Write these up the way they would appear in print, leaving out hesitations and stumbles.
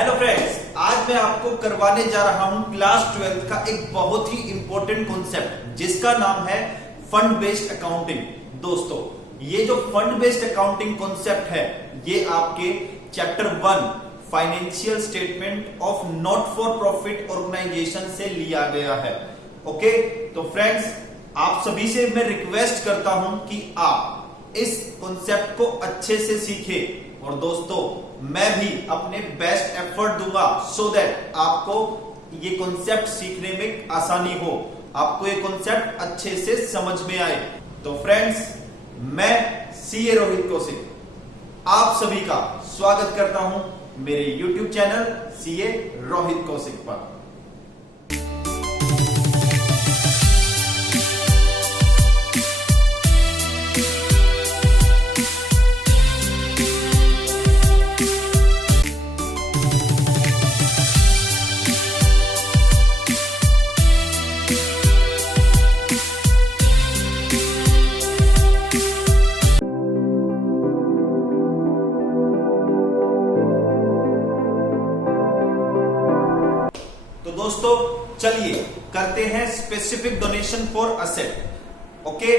Hello friends, आज मैं आपको करवाने जा रहा हूं क्लास 12 का एक बहुत ही इंपॉर्टेंट कॉन्सेप्ट जिसका नाम है फंड बेस्ड अकाउंटिंग। दोस्तों, ये जो फंड बेस्ड अकाउंटिंग कॉन्सेप्ट है ये आपके chapter 1 financial statement of not for profit organisation से लिया गया है। ओके, तो फ्रेंड्स आप सभी से मैं रिक्वेस्ट करता हूं कि आप इस कॉन्सेप्ट को अच्छे से सीखें और दोस्तों मैं भी अपने बेस्ट एफर्ट दूंगा सो दैट आपको ये कॉन्सेप्ट सीखने में आसानी हो, आपको ये कॉन्सेप्ट अच्छे से समझ में आए। तो फ्रेंड्स, मैं सीए रोहित कौशिक आप सभी का स्वागत करता हूं मेरे YouTube channel CA Rohit Kaushik पर। दोस्तों चलिए करते हैं specific donation for asset. Okay,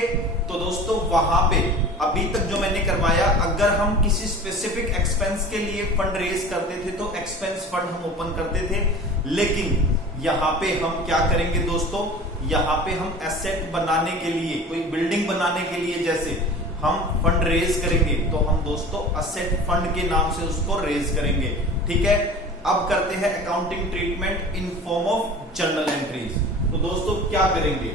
तो दोस्तों वहां पे अभी तक जो मैंने करवाया, अगर हम किसी स्पेसिफिक एक्सपेंस के लिए फंड रेज करते थे तो एक्सपेंस फंड हम ओपन करते थे, लेकिन यहां पे हम क्या करेंगे दोस्तों, यहां पे हम एसेट बनाने के लिए, कोई बिल्डिंग बनाने के लिए जैसे हम फंड रेज करेंगे तो हम दोस्तों असेट फंड के नाम से उसको रेज करेंगे। ठीक है, अब करते हैं accounting treatment in form of journal entries. तो दोस्तों क्या करेंगे,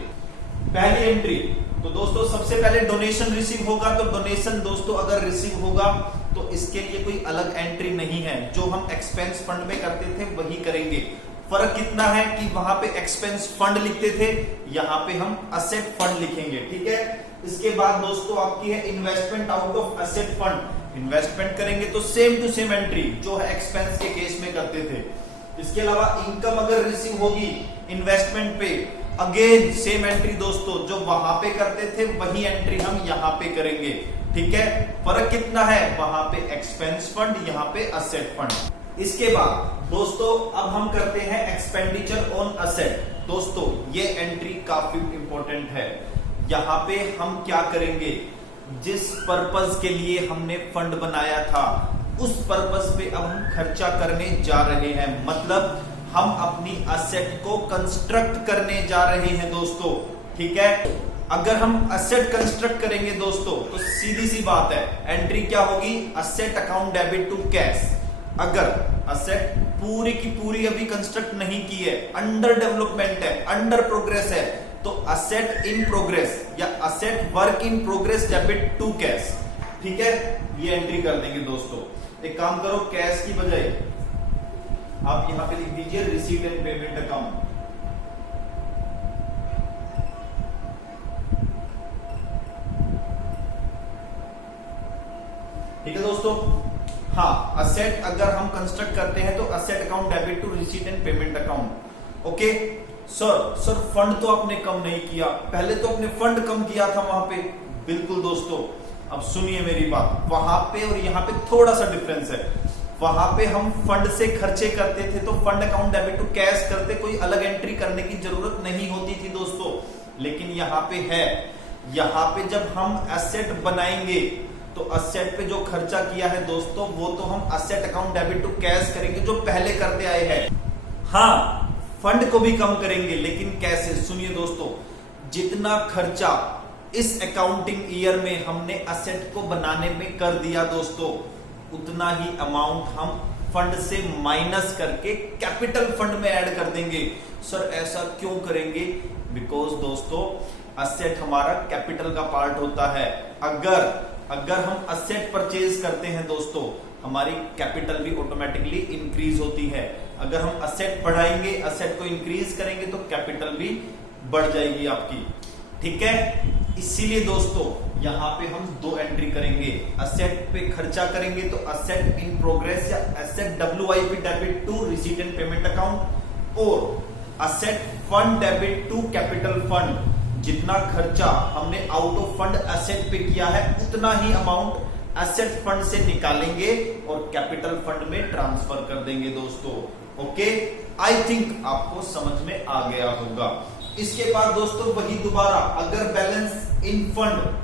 पहली एंट्री तो दोस्तों सबसे पहले डोनेशन रिसीव होगा, तो डोनेशन दोस्तों अगर रिसीव होगा तो इसके लिए कोई अलग एंट्री नहीं है, जो हम एक्सपेंस फंड में करते थे वही करेंगे। फर्क कितना है कि वहां पे एक्सपेंस फंड लिखते थे, यहां पे हम असेट फंड लिखेंगे। ठीक है, इसके बाद दोस्तों आपकी है investment out of asset fund. Investment करेंगे तो सेम टू सेम एंट्री जो है एक्सपेंस के केस में करते थे। इसके अलावा इनकम अगर रिसीव होगी इन्वेस्टमेंट पे, अगेन सेम एंट्री दोस्तों, जो वहां पे करते थे वही एंट्री हम यहां पे करेंगे। ठीक है, फर्क कितना है, वहां पे एक्सपेंस फंड, यहां पे असेट फंड। इसके बाद दोस्तों अब हम करते हैं एक्सपेंडिचर ऑन असेट। दोस्तों ये एंट्री काफी इंपॉर्टेंट है। यहां पे हम क्या करेंगे, जिस पर्पस के लिए हमने फंड बनाया था उस पर्पस पे अब हम खर्चा करने जा रहे हैं, मतलब हम अपनी असेट को कंस्ट्रक्ट करने जा रहे हैं दोस्तों। ठीक है, अगर हम असेट कंस्ट्रक्ट करेंगे दोस्तों तो सीधी सी बात है, एंट्री क्या होगी, asset account debit to cash. अगर असेट पूरी की पूरी अभी कंस्ट्रक्ट नहीं की है, अंडर डेवलपमेंट है, अंडर प्रोग्रेस है, तो असेट इन प्रोग्रेस या asset work in progress debit to cash. ठीक है, ये एंट्री कर देंगे दोस्तों। एक काम करो, कैश की बजाय आप यहां पे लिख दीजिए रिसीव्ड एंड पेमेंट अकाउंट। ठीक है दोस्तों, हाँ, असेट अगर हम कंस्ट्रक्ट करते हैं तो asset account debit to receipt and payment account. Okay sir fund तो आपने कम नहीं किया, पहले तो आपने फंड कम किया था वहां पे। बिल्कुल दोस्तों, अब सुनिए मेरी बात, वहां पे और यहां पे थोड़ा सा डिफरेंस है। वहां पे हम फंड से खर्चे करते थे तो fund account debit to cash करते, कोई अलग एंट्री करने की जरूरत नहीं होती थी दोस्तों, लेकिन यहां पे है। यहां पे जब हम एसेट बनाएंगे तो असेट पे जो खर्चा किया है दोस्तों वो तो हम asset account debit to cash करेंगे जो पहले करते आए हैं। हाँ, फंड को भी कम करेंगे, लेकिन कैसे, सुनिए दोस्तों, जितना खर्चा इस अकाउंटिंग ईयर में हमने असेट को बनाने में कर दिया दोस्तों, उतना ही अमाउंट हम फंड से माइनस करके कैपिटल फंड में ऐड कर देंगे। सर ऐसा क्यों करेंगे, बिकॉज दोस्तों असेट हमारा कैपिटल का पार्ट होता है। अगर हम असेट परचेज करते हैं दोस्तों, हमारी कैपिटल भी ऑटोमेटिकली इंक्रीज होती है। अगर हम असेट बढ़ाएंगे, असेट को इंक्रीज करेंगे तो कैपिटल भी बढ़ जाएगी आपकी। ठीक है, इसीलिए दोस्तों यहां पे हम दो एंट्री करेंगे। असेट पे खर्चा करेंगे तो असेट इन प्रोग्रेस या asset WIP debit to receipt and payment account, और asset fund debit to capital fund. जितना खर्चा हमने आउट ऑफ फंड एसेट पे किया है उतना ही अमाउंट एसेट फंड से निकालेंगे और कैपिटल फंड में ट्रांसफर कर देंगे दोस्तों। ओके, आई थिंक आपको समझ में आ गया होगा। इसके बाद दोस्तों वही दोबारा, अगर बैलेंस इन फंड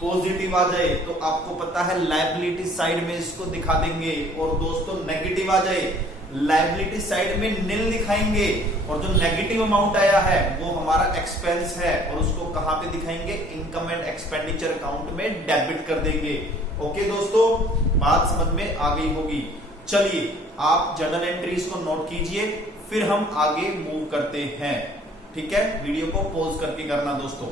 पॉजिटिव आ जाए तो आपको पता है लायबिलिटी साइड में इसको दिखा देंगे, और दोस्तों नेगेटिव आ जाए लायबिलिटी साइड में नील दिखाएंगे, और जो नेगेटिव अमाउंट आया है वो हमारा एक्सपेंस है, और उसको कहां पे दिखाएंगे, इनकम एंड एक्सपेंडिचर अकाउंट में डेबिट कर देंगे। ओके दोस्तों, बात समझ में आ गई होगी। चलिए आप जर्नल एंट्रीज को नोट कीजिए, फिर हम आगे मूव करते हैं। ठीक है, वीडियो को पॉज करके करना दोस्तों।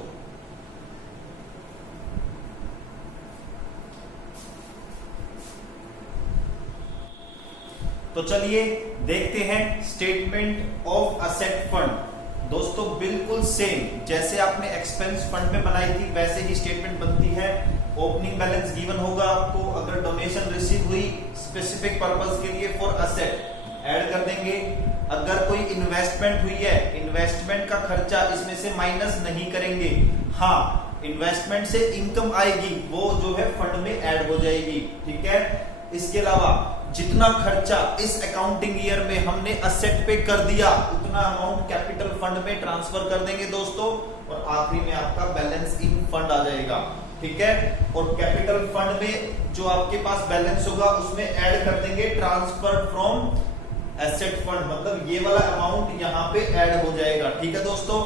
तो चलिए देखते हैं स्टेटमेंट ऑफ असेट फंड। दोस्तों बिल्कुल सेम जैसे आपने एक्सपेंस फंड में बनाई थी वैसे ही स्टेटमेंट बनती है। ओपनिंग बैलेंस गिवन होगा आपको, अगर डोनेशन रिसीव हुई स्पेसिफिक पर्पस के लिए फॉर असेट ऐड कर देंगे, अगर कोई इन्वेस्टमेंट हुई है इन्वेस्टमेंट का खर्चा इसमें से माइनस नहीं करेंगे। हाँ, इन्वेस्टमेंट से इनकम आएगी वो जो है फंड में ऐड हो जाएगी। ठीक है, इसके अलावा जितना खर्चा इस अकाउंटिंग ईयर में हमने असेट पे कर दिया उतना अमाउंट कैपिटल फंड में ट्रांसफर कर देंगे दोस्तों, और आखिरी में आपका बैलेंस इन फंड आ जाएगा। ठीक है, और कैपिटल फंड में जो आपके पास बैलेंस होगा उसमें ऐड कर देंगे ट्रांसफर फ्रॉम एसेट फंड, मतलब ये वाला अमाउंट यहाँ पे ऐड हो जाएगा। ठीक है दोस्तों,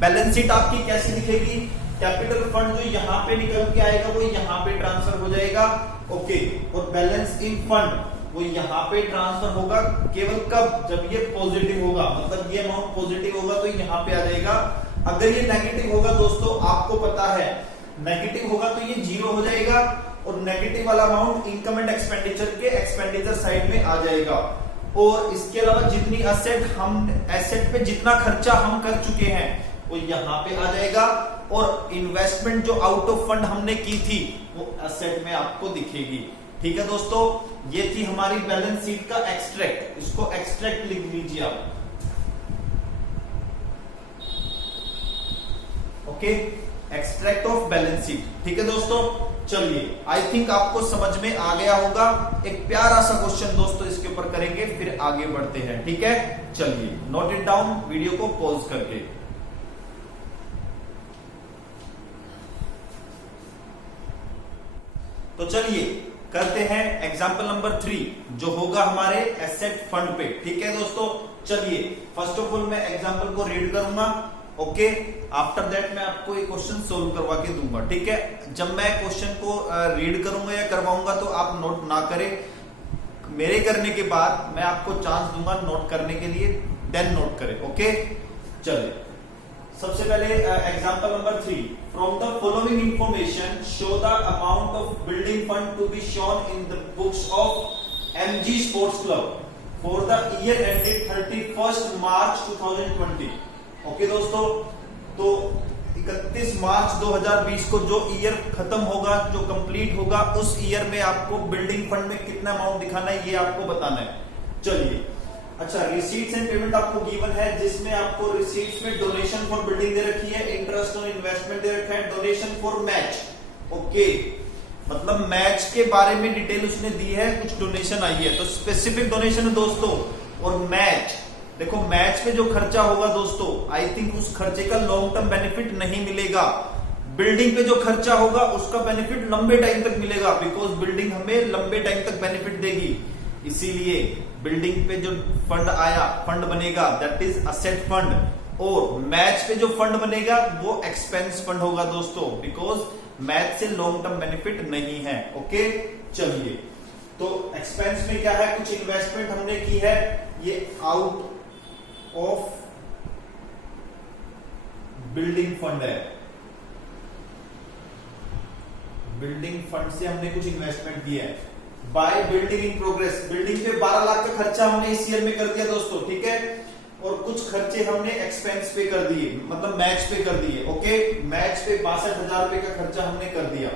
बैलेंस शीट आपकी कैसी दिखेगी, कैपिटल फंड जो यहाँ पे निकल के आएगा वो यहाँ पे ट्रांसफर हो जाएगा। ओके, और बैलेंस इन फंड वो यहाँ पे ट्रांसफर होगा केवल कब, जब ये पॉजिटिव होगा, मतलब ये अमाउंट पॉजिटिव होगा तो यहाँ पे आ जाएगा। अगर ये नेगेटिव होगा दोस्तों आपको पता है नेगेटिव होगा तो ये जीरो हो जाएगा, और नेगेटिव वाला अमाउंट इनकम एंड एक्सपेंडिचर के एक्सपेंडिचर साइड में आ जाएगा। और इसके अलावा जितनी एसेट पे जितना खर्चा हम कर चुके हैं वो यहाँ पे आ जाएगा, और इन्वेस्टमेंट जो आउट ऑफ फंड हमने की थी वो एसेट में आपको दिखेगी। ठीक है दोस्तों, ये थी हमारी बैलेंस शीट का एक्सट्रैक्ट, इसको एक्सट्रैक्ट लिख लीजिए आप। Okay, extract of balance sheet. ठीक है दोस्तों, चलिए आई थिंक आपको समझ में आ गया होगा। एक प्यारा सा क्वेश्चन दोस्तों इसके ऊपर करेंगे फिर आगे बढ़ते हैं। ठीक है, चलिए नोट इट डाउन वीडियो को पॉज करके। तो चलिए करते हैं एग्जाम्पल नंबर 3 जो होगा हमारे एसेट फंड पे। ठीक है दोस्तों, चलिए फर्स्ट ऑफ ऑल मैं एग्जाम्पल को रीड करूंगा। ओके, आफ्टर दैट मैं आपको एक क्वेश्चन सोल्व करवा के दूंगा। ठीक है, जब मैं क्वेश्चन को रीड करूंगा या करवाऊंगा तो आप नोट ना करें, मेरे करने के बाद मैं आपको चांस दूंगा नोट करने के लिए, देन नोट करें। ओके, चलिए सबसे पहले example number 3, from the following information show the amount of building fund to be shown in the books of MG sports club for the year ended 31 March 2020। Okay दोस्तों, तो 31 March 2020 को जो year खत्म होगा, जो कंप्लीट होगा, उस year में आपको बिल्डिंग फंड में कितना अमाउंट दिखाना है ये आपको बताना है। चलिए, अच्छा रिसीट्स एंड पेमेंट आपको गिवन है, जिसमें आपको रिसीट्स में डोनेशन फॉर बिल्डिंग दे रखी है, इंटरेस्ट ऑन इन्वेस्टमेंट दे रखा है, डोनेशन फॉर मैच। ओके, मतलब मैच के बारे में डिटेल उसने दी है, कुछ डोनेशन आई है तो स्पेसिफिक डोनेशन है दोस्तों। और मैच देखो, मैच पे जो खर्चा होगा दोस्तों, आई थिंक उस खर्चे का लॉन्ग टर्म बेनिफिट नहीं मिलेगा। बिल्डिंग पे जो खर्चा होगा उसका बेनिफिट लंबे टाइम तक मिलेगा, बिकॉज बिल्डिंग हमें लंबे टाइम तक बेनिफिट देगी। इसीलिए बिल्डिंग पे जो फंड आया, फंड बनेगा दैट इज असेट फंड, और मैच पे जो फंड बनेगा वो एक्सपेंस फंड होगा दोस्तों, बिकॉज मैच से लॉन्ग टर्म बेनिफिट नहीं है। ओके, चलिए तो एक्सपेंस में क्या है, कुछ इन्वेस्टमेंट हमने की है, ये आउट ऑफ बिल्डिंग फंड है, बिल्डिंग फंड से हमने कुछ इन्वेस्टमेंट किया है। By building in progress, building पे 12 लाख का खर्चा हमने इस ईयर में कर दिया दोस्तों। ठीक है, और कुछ खर्चे हमने एक्सपेंस पे कर दिए, मतलब मैच पे कर दिए। ओके, मैच पे 62,000 रुपए का खर्चा हमने कर दिया।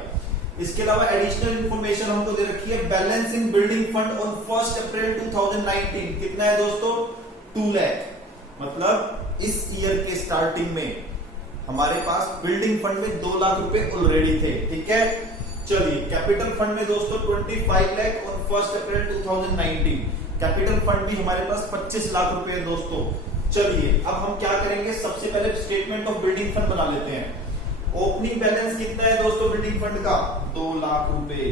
इसके अलावा एडिशनल इंफॉर्मेशन हमको दे रखी है, balance in building fund on 1 अप्रैल 2019 कितना है दोस्तों, 2 लाख। मतलब इस ईयर के स्टार्टिंग में हमारे पास बिल्डिंग फंड में 2 लाख रुपए ऑलरेडी थे। ठीक है, चलिए कैपिटल फंड में दोस्तों 25 लाख और 1 अप्रैल 2019 कैपिटल फंड भी हमारे पास 25 लाख रुपए है दोस्तों। चलिए अब हम क्या करेंगे, सबसे पहले स्टेटमेंट ऑफ बिल्डिंग फंड बना लेते हैं। ओपनिंग बैलेंस कितना है दोस्तों बिल्डिंग फंड का, 2 लाख रुपए।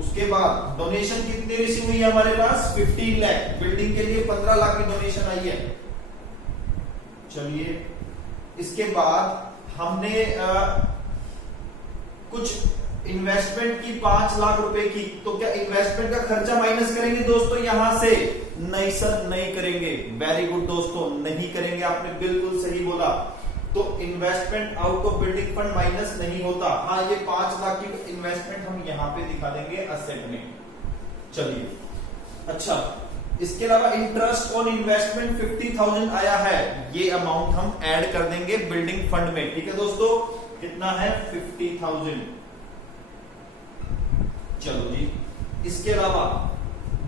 उसके बाद डोनेशन कितनी रिसीव हुई है हमारे पास, 15 लाख। बिल्डिंग के लिए 15 लाख की डोनेशन आई है। चलिए इसके बाद हमने कुछ इन्वेस्टमेंट की 5 लाख रुपए की, तो क्या इन्वेस्टमेंट का खर्चा माइनस करेंगे दोस्तों यहां से? नहीं सर नहीं करेंगे। वेरी गुड दोस्तों, नहीं करेंगे, आपने बिल्कुल सही बोला। तो investment out of building fund minus नहीं होता। हाँ ये 5 लाख की इन्वेस्टमेंट हम यहां पे दिखा देंगे असेट में। चलिए अच्छा, इसके अलावा इंटरेस्ट ऑन इन्वेस्टमेंट 50,000 आया है, ये अमाउंट हम ऐड कर देंगे बिल्डिंग फंड में। ठीक है दोस्तों, कितना है 50,000। चलो जी, इसके अलावा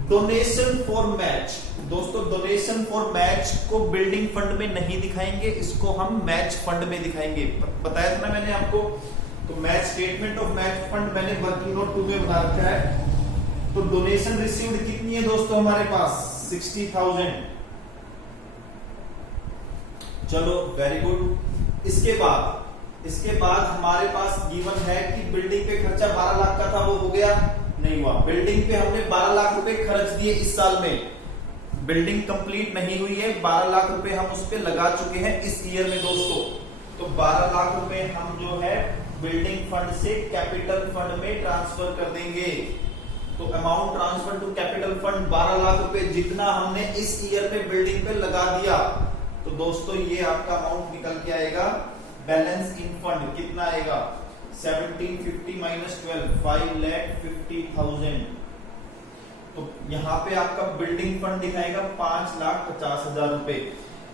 डोनेशन फॉर मैच, दोस्तों डोनेशन फॉर मैच को बिल्डिंग फंड में नहीं दिखाएंगे, इसको हम मैच फंड में दिखाएंगे। बताया था ना मैंने आपको। तो match statement of match fund मैंने वर्किंग नोट 2 में बना रखा है। तो डोनेशन रिसीव्ड कितनी है दोस्तों हमारे पास, 60,000। चलो वेरी गुड। इसके बाद हमारे पास गिवन है कि बिल्डिंग पे खर्चा 12 लाख का था, वो हो गया नहीं हुआ। बिल्डिंग पे हमने 12 लाख रुपए खर्च दिए इस साल में, बिल्डिंग कंप्लीट नहीं हुई है, 12 लाख रुपए हम उस पे लगा चुके हैं इस ईयर में दोस्तों। तो 12 लाख रुपए हम जो है बिल्डिंग फंड से कैपिटल फंड में ट्रांसफर कर देंगे। तो amount transfer to capital fund 12 lakh रुपए जितना हमने इस ईयर में बिल्डिंग पे लगा दिया। तो दोस्तों ये आपका अमाउंट निकल के आएगा। बैलेंस इन फंड कितना आएगा, 1750 माइनस 12, 5,50,000। तो यहाँ पे आपका बिल्डिंग फंड दिखाएगा 5,50,000 रुपए।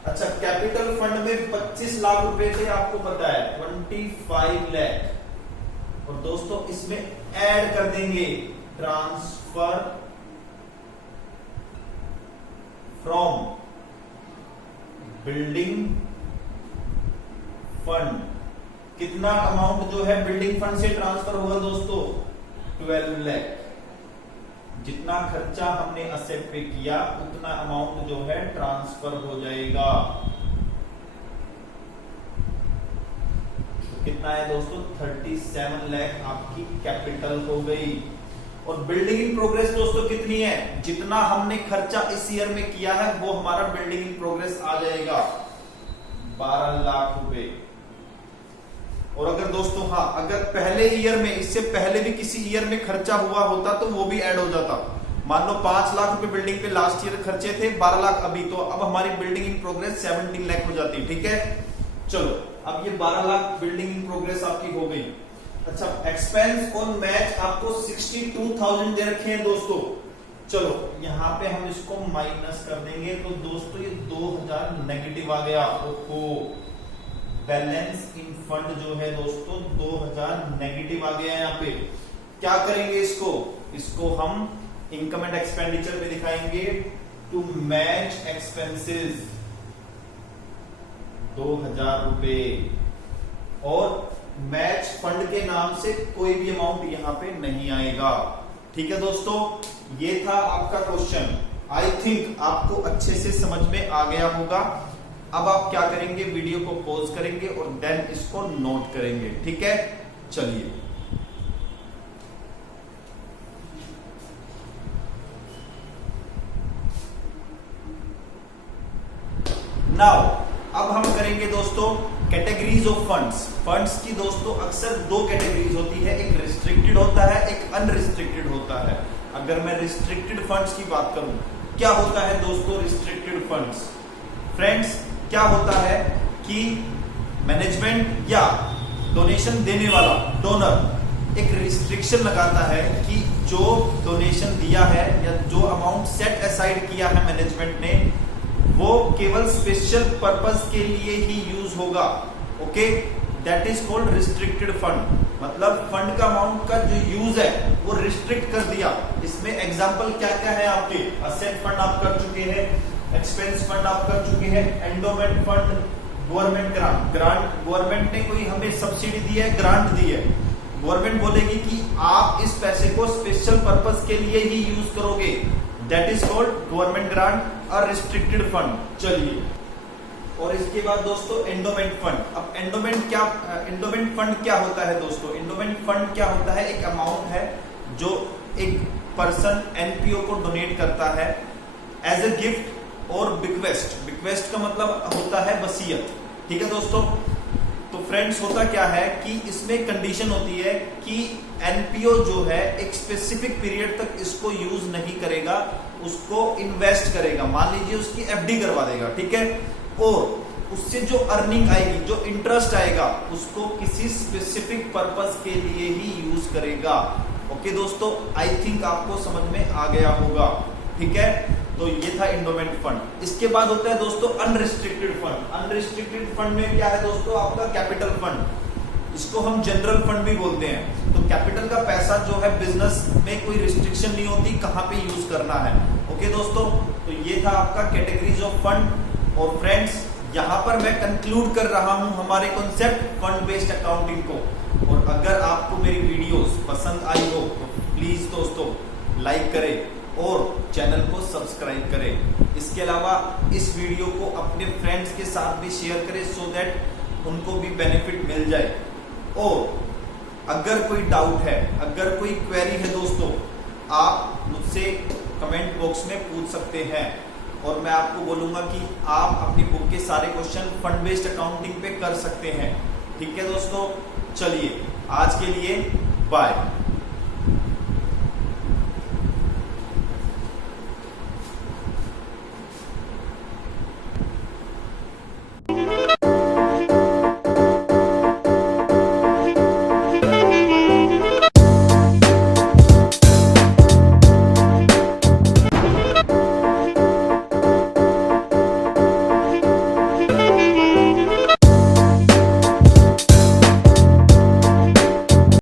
अच्छा, कैपिटल फंड में 25 लाख रुपए थे, आपको पता है 25 लाख। और दोस्तों इसमें ऐड कर देंगे ट्रांसफर फ्रॉम बिल्डिंग फंड। कितना अमाउंट जो है बिल्डिंग फंड से ट्रांसफर होगा दोस्तों, 12 लाख। जितना खर्चा हमने असेट पे किया उतना अमाउंट जो है ट्रांसफर हो जाएगा। तो कितना है दोस्तों, 37 लाख आपकी कैपिटल हो गई। और बिल्डिंग इन प्रोग्रेस दोस्तों कितनी है, जितना हमने खर्चा इस ईयर में किया है वो हमारा बिल्डिंग इन प्रोग्रेस आ जाएगा 12 लाख रुपए। और अगर दोस्तों हाँ, अगर पहले ईयर में, इससे पहले भी किसी ईयर में खर्चा हुआ होता तो वो भी ऐड हो जाता। मान लो 5 लाख रुपए बिल्डिंग पे लास्ट ईयर खर्चे थे, 12 लाख अभी, तो अब हमारी बिल्डिंग इन प्रोग्रेस 17 लाख हो जाती। ठीक है, चलो अब ये 12 लाख बिल्डिंग इन प्रोग्रेस आपकी हो गई। अच्छा, एक्सपेंस ऑन मैच आपको 62,000 दे रखे हैं दोस्तों। चलो यहाँ पे हम इसको माइनस कर देंगे, तो दोस्तों ये 2,000 नेगेटिव आ गया। ओहो, बैलेंस इन फंड जो है दोस्तों 2,000 नेगेटिव आ गया। यहाँ पे क्या करेंगे, इसको हम इनकम एंड एक्सपेंडिचर में दिखाएंगे। टू मैच एक्सपेंसेस 2,000 रुपए, और मैच फंड के नाम से कोई भी अमाउंट यहाँ पे नहीं आएगा। ठीक है दोस्तों, ये था आपका क्वेश्चन। आई थिंक आपको अच्छे से समझ में आ गया होगा। अब आप क्या करेंगे, वीडियो को पॉज करेंगे और देन इसको नोट करेंगे। ठीक है, चलिए नाउ अब हम करेंगे दोस्तों कैटेगरीज ऑफ फंड्स। फंड्स की दोस्तों अक्सर 2 कैटेगरीज होती है, एक रिस्ट्रिक्टेड होता है, एक अनरिस्ट्रिक्टेड होता है। अगर मैं रिस्ट्रिक्टेड फंड्स की बात करूं, क्या होता है दोस्तों रिस्ट्रिक्टेड फंड्स? फ्रेंड्स, क्या होता है कि मैनेजमेंट या डोनेशन देने वाला डोनर एक रिस्ट्रिक्शन लगाता है कि जो डोनेशन दिया है या जो अमाउंट सेट असाइड किया है मैनेजमेंट ने, वो केवल स्पेशल पर्पस के लिए ही यूज होगा। Okay, that is called restricted fund. मतलब फंड का अमाउंट का जो यूज है वो रिस्ट्रिक्ट कर दिया। इसमें एग्जांपल क्या क्या है आपके, असेट फंड आप कर चुके हैं, एक्सपेंस फंड आप कर चुके हैं, endowment fund, government grant, government ने कोई हमें सब्सिडी दी है, ग्रांट दी है, गवर्नमेंट बोलेगी कि आप इस पैसे को स्पेशल पर्पस के लिए ही यूज करोगे, that is called government grant और रिस्ट्रिक्टेड फंड। चलिए, और इसके बाद दोस्तों एंडोमेंट फंड। अब एंडोमेंट फंड क्या होता है दोस्तों? एंडोमेंट फंड क्या होता है? एक अमाउंट है जो एक पर्सन एनपीओ को डोनेट करता है एज ए गिफ्ट और बिक्वेस्ट। बिक्वेस्ट का मतलब होता है वसीयत, ठीक है दोस्तों। तो फ्रेंड्स होता क्या है कि इसमें कंडीशन होती है कि एनपीओ जो है एक स्पेसिफिक पीरियड तक इसको यूज नहीं करेगा, उसको इन्वेस्ट करेगा। मान लीजिए उसकी एफडी करवा देगा, ठीक है, और उससे जो अर्निंग आएगी, जो इंटरेस्ट आएगा, उसको किसी स्पेसिफिक पर्पस के लिए ही यूज करेगा। ओके दोस्तों, आई थिंक आपको समझ में आ गया होगा, ठीक है। तो ये था एंडोमेंट फंड। इसके बाद होता है दोस्तों अनरिस्ट्रिक्टेड फंड। अनरिस्ट्रिक्टेड फंड में क्या है दोस्तों? आपका कैपिटल फंड, इसको हम जनरल फंड भी बोलते हैं। तो कैपिटल का पैसा जो है बिजनेस में कोई रिस्ट्रिक्शन नहीं होती कहां पे यूज करना है। ओके दोस्तों, तो ये था आपका कैटेगरीज ऑफ फंड। और फ्रेंड्स, यहां पर मैं कंक्लूड कर रहा हूं हमारे कॉन्सेप्ट फंड बेस्ड अकाउंटिंग को। और अगर आपको मेरी वीडियोस पसंद आई हो तो प्लीज दोस्तों लाइक करें और चैनल को सब्सक्राइब करें। इसके अलावा इस वीडियो को अपने फ्रेंड्स के साथ भी शेयर करें सो दैट उनको भी बेनिफिट मिल जाए। और अगर कोई डाउट है, अगर कोई क्वेरी है दोस्तों, आप मुझसे कमेंट बॉक्स में पूछ सकते हैं और मैं आपको बोलूंगा कि आप अपनी बुक के सारे क्वेश्चन फंड बेस्ड अकाउंटिंग पे कर सकते हैं। ठीक है दोस्तों, चलिए आज के लिए बाय।